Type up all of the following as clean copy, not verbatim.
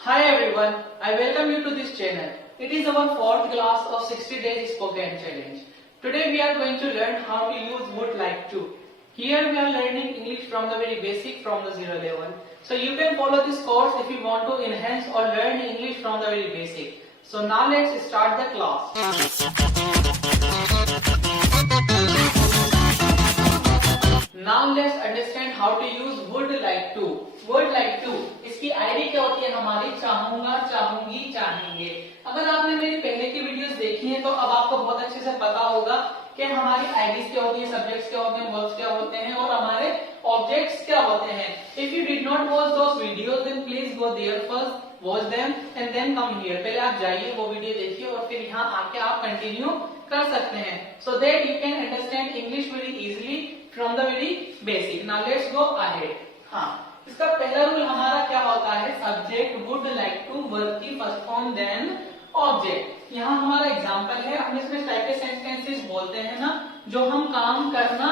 Hi everyone, I welcome you to this channel. It is our fourth class of 60 days spoken challenge. Today we are going to learn how to use would like to. Here we are learning English from the very basic from the 0 level. So you can follow this course if you want to enhance or learn English from the very basic. So now let's start the class. Now let's understand how to use would like to. Would like to इसकी ID क्या होती है हमारी, चाहूंगा, चाहूंगी, चाहेंगे। अगर आपने मेरी पहले की वीडियोस देखी हैं तो अब आपको बहुत अच्छे से पता होगा कि हमारी आईडीज क्या होती है, सब्जेक्ट्स क्या होते हैं, वर्ब्स क्या होते हैं और हमारे ऑब्जेक्ट्स क्या होते हैं। If you did not watch those videos then please go there first, watch them and then come here. पहले आप जाइए, वो वीडियो देखिए और फिर यहाँ आके आप कंटिन्यू कर सकते हैं, so that you can understand English very easily from the very basic. Now let's go ahead. हाँ, इसका पहला रूल हमारा क्या होता है, subject would like to, verb की फर्स्ट फॉर्म देन ऑब्जेक्ट। यहाँ हमारा एग्जांपल है, हम इसमें टाइप के सेंटेंसेस बोलते हैं ना, जो हम काम करना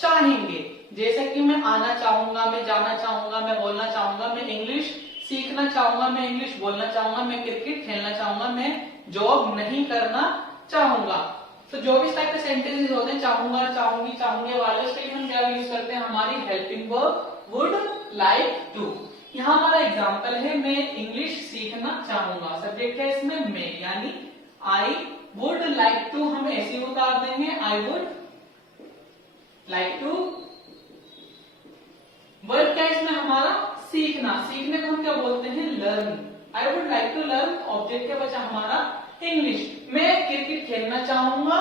चाहेंगे। जैसे कि मैं आना चाहूंगा, मैं जाना चाहूंगा, मैं बोलना चाहूंगा, मैं इंग्लिश सीखना चाहूंगा, मैं इंग्लिश बोलना चाहूंगा, मैं क्रिकेट खेलना चाहूंगा, मैं जॉब नहीं करना चाहूंगा। तो जो भी इस टाइप के सेंटेंसेस होते हैं, चाहूंगा, चाहूंगी, चाहूंगे वाले, उसके लिए हम क्या यूज करते हैं, हमारी helping verb would like to. यहाँ हमारा एग्जाम्पल है, मैं इंग्लिश सीखना चाहूंगा, सब्जेक्ट है इसमें मैं, यानी आई वुड लाइक टू हम ऐसे उतार देंगे, I would like to. Verb क्या है इसमें हमारा, सीखना, सीखने को हम क्या बोलते हैं, learn. I would like to learn, object क्या बचा हमारा, इंग्लिश। मैं क्रिकेट खेलना चाहूंगा,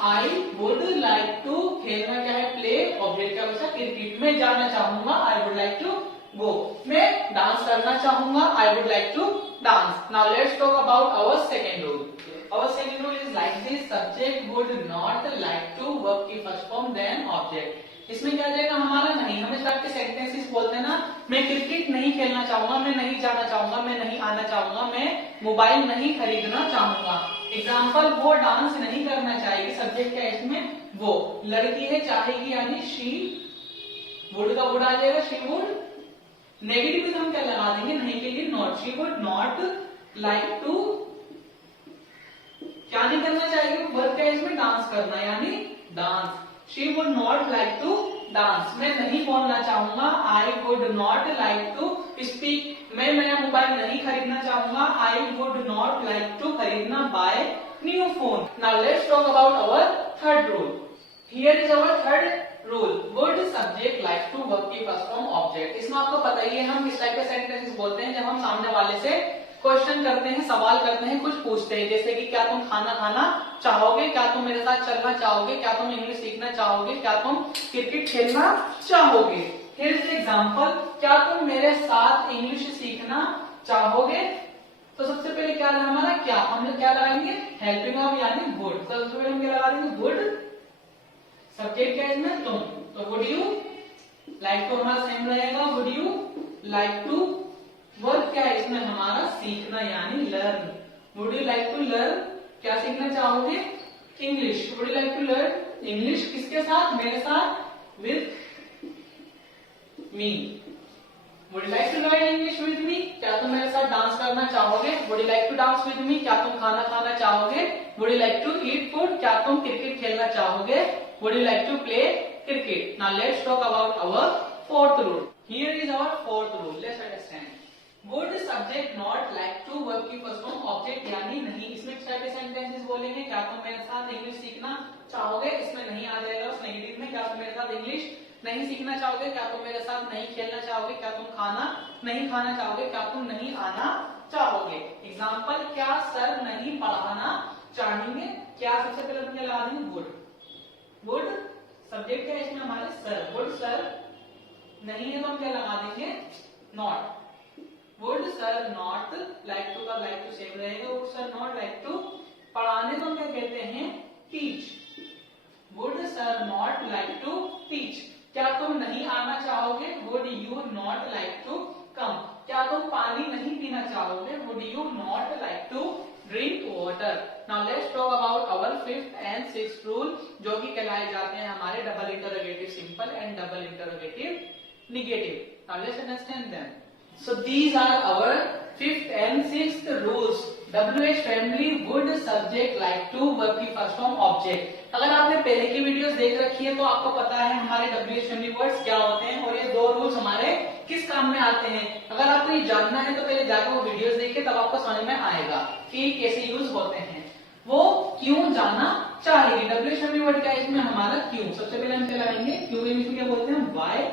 आई वुड लाइक टू, खेलना क्या है, प्ले, ऑब्जेक्ट क्या बचा, क्रिकेट। मैं जाना चाहूंगा, I would like to go. मैं डांस करना चाहूंगा, I would like to dance. Now let's talk about our second rule. Our second rule is like this, subject would not like to, verb की first form then object. इसमें क्या जाएगा हमारा नहीं। हम इस टाइप के सेंटेंसेस बोलते हैं ना, मैं क्रिकेट नहीं खेलना चाहूंगा, मैं नहीं जाना चाहूंगा, मैं नहीं आना चाहूंगा, मैं मोबाइल नहीं खरीदना चाहूंगा। एग्जाम्पल, वो डांस नहीं करना चाहेगी, सब्जेक्ट क्या है इसमें, वो। लड़की है, चाहेगी यानी शी, वुड का वुड आ जाएगा, शी वुड। नेगेटिव में हम क्या लगा देंगे, नहीं के लिए not, she would not like to, क्या नहीं करना चाहेगी, वर्ब क्या है इसमें, डांस करना, यानी dance. She would not like to dance. मैं नहीं बोलना चाहूंगा, I would not like to speak. मैं नया मोबाइल नहीं खरीदना चाहूंगा, I would not like to खरीदना, buy new phone. Now let's talk about our third rule. Here is our third rule, would subject like to, verb की first form object. इसमें आपको पता ही है हम किस टाइप के सेंटेंसेस बोलते हैं, जब हम सामने वाले से क्वेश्चन करते हैं, सवाल करते हैं, कुछ पूछते हैं, जैसे कि क्या तुम खाना खाना चाहोगे, क्या तुम मेरे साथ चलना चाहोगे, क्या तुम इंग्लिश सीखना चाहोगे, क्या तुम क्रिकेट खेलना चाहोगे। हियर इज एग्जांपल, क्या तुम मेरे साथ इंग्लिश सीखना चाहोगे। तो सबसे पहले क्या है हमारा, क्या, हम लोग क्या लगाएंगे, हेल्पिंग वर्ब यानी वुड। सबसे पहले हम क्या लगा देंगे, वुड, सब्जेक्ट क्या है इसमें, तुम। तो वुड यू लाइक टू हमारा सेम रहेगा, would you like to. Verb क्या है इसमें हमारा, सीखना यानी learn. Would you like to learn, क्या सीखना चाहोगे, English. Would you like to learn English, किसके साथ, मेरे साथ, with me. Would you like to learn English with me, क्या तुम मेरे साथ डांस करना चाहोगे। Would you like to dance with me, क्या तुम खाना खाना चाहोगे। Would you like to eat food, क्या तुम क्रिकेट खेलना चाहोगे। Would you like to play cricket. Now let's talk about our fourth rule. Here is our fourth rule, let's understand. Would subject not like to, verb की first form object यानी नहीं। इसमें किस type के sentences बोलेंगे, क्या तुम मेरे साथ इंग्लिश सीखना चाहोगे, इसमें नहीं आ जाएगा उस नेगेटिव में। क्या तुम मेरे साथ इंग्लिश नहीं सीखना चाहोगे, क्या तुम मेरे साथ नहीं खेलना चाहोगे, क्या तुम खाना नहीं खाना चाहोगे, क्या तुम नहीं आना चाहोगे। एग्जाम्पल, क्या सर नहीं पढ़ाना चाहेंगे, क्या सबसे पहले हम क्या लगा देंगे, वुड। वुड सब्जेक्ट क्या है इसमें हमारे, सर। वुड सर नहीं है तो हम क्या लगा देंगे, not. Would sir not like to का लाइक टू सेम रहेगा, would sir not like to, पढ़ाने को हम क्या कहते हैं, teach. Would sir not like to teach. क्या तुम नहीं आना चाहोगे, would you not like to come. क्या तुम पानी नहीं पीना चाहोगे, would you not like to drink water. Now let's talk about our fifth and sixth rule, जो कि कहलाए जाते हैं हमारे double interrogative simple and double interrogative negative. Now let's understand them. So these are our fifth and sixth rules, WH family would subject like to verb की first form object. अगर आपने पहले की वीडियोस देख रखी है तो आपको पता है हमारे WH फैमिली वर्ड्स क्या होते हैं और ये दो रूल्स हमारे किस काम में आते हैं। अगर आपको ये जानना है तो पहले जाकर वो वीडियोस देखिए, तब आपको समझ में आएगा कि कैसे यूज होते हैं। वो क्यों जाना चाहिए, WH फैमिली वर्ड क्या है इसमें हमारा क्यों। सबसे पहले हम क्या लगाएंगे, क्यों इंग्लिश में क्या बोलते हैं, वाई।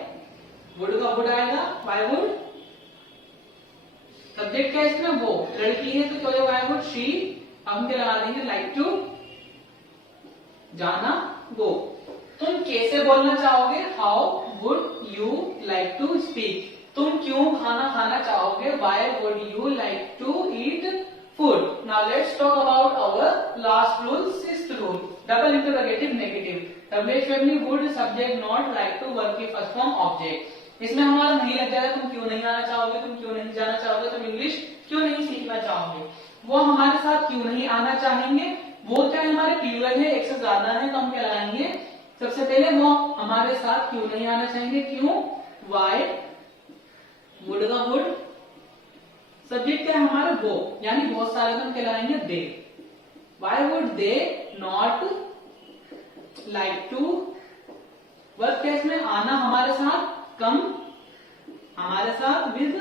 वुड का वुड आएगा, वाई वुड। सब्जेक्ट क्या है इसमें, वो लड़की है तो क्या वाई वुड शी। हम क्या लगा देंगे, लाइक टू, जाना, गो। तुम कैसे बोलना चाहोगे, how would you like to speak. तुम क्यों खाना खाना चाहोगे, why would you like to eat food. Now let's talk about our last rule, sixth rule, double interrogative negative. WH family would subject not like to verb की first form object. इसमें हमारा नहीं लग जाएगा, तुम क्यों नहीं आना चाहोगे, तुम क्यों नहीं जाना चाहोगे, तुम इंग्लिश क्यों नहीं सीखना चाहोगे। वो हमारे साथ क्यों नहीं आना चाहेंगे, वो क्या हमारे प्लूरल है, एक से ज्यादा है तो हम क्या लगाएंगे, सबसे पहले वो हमारे साथ क्यों नहीं आना चाहेंगे, क्यों, वाई। वुड का वुड, सब्जेक्ट क्या है हमारा, वो, यानी बहुत सारे हम क्या लगाएंगे, they. Why would they not like to, verb case में आना हमारे साथ, कम हमारे साथ, with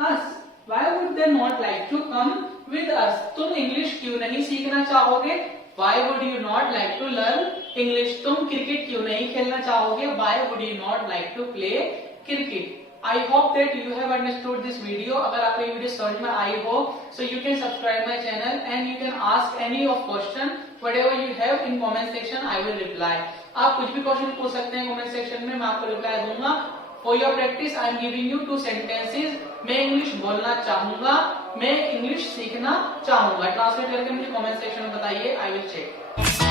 us. Why would they not like to come with us. तुम इंग्लिश क्यों नहीं सीखना चाहोगे, why would you not like to learn English. तुम क्रिकेट क्यों नहीं खेलना चाहोगे, why would you not like to play cricket. I hope that you have understood this video. अगर आपको ये वीडियो समझ में आई हो, so you can subscribe my channel and you can ask any of question, whatever you have in comment section, I will reply. आप कुछ भी question पूछ सकते हैं कमेंट सेक्शन में, मैं आपको रिप्लाई दूंगा। For your practice, I am giving you 2 sentences. मैं इंग्लिश बोलना चाहूंगा, मैं इंग्लिश सीखना चाहूंगा। ट्रांसलेट करके मुझे कमेंट सेक्शन में बताइए, I will check.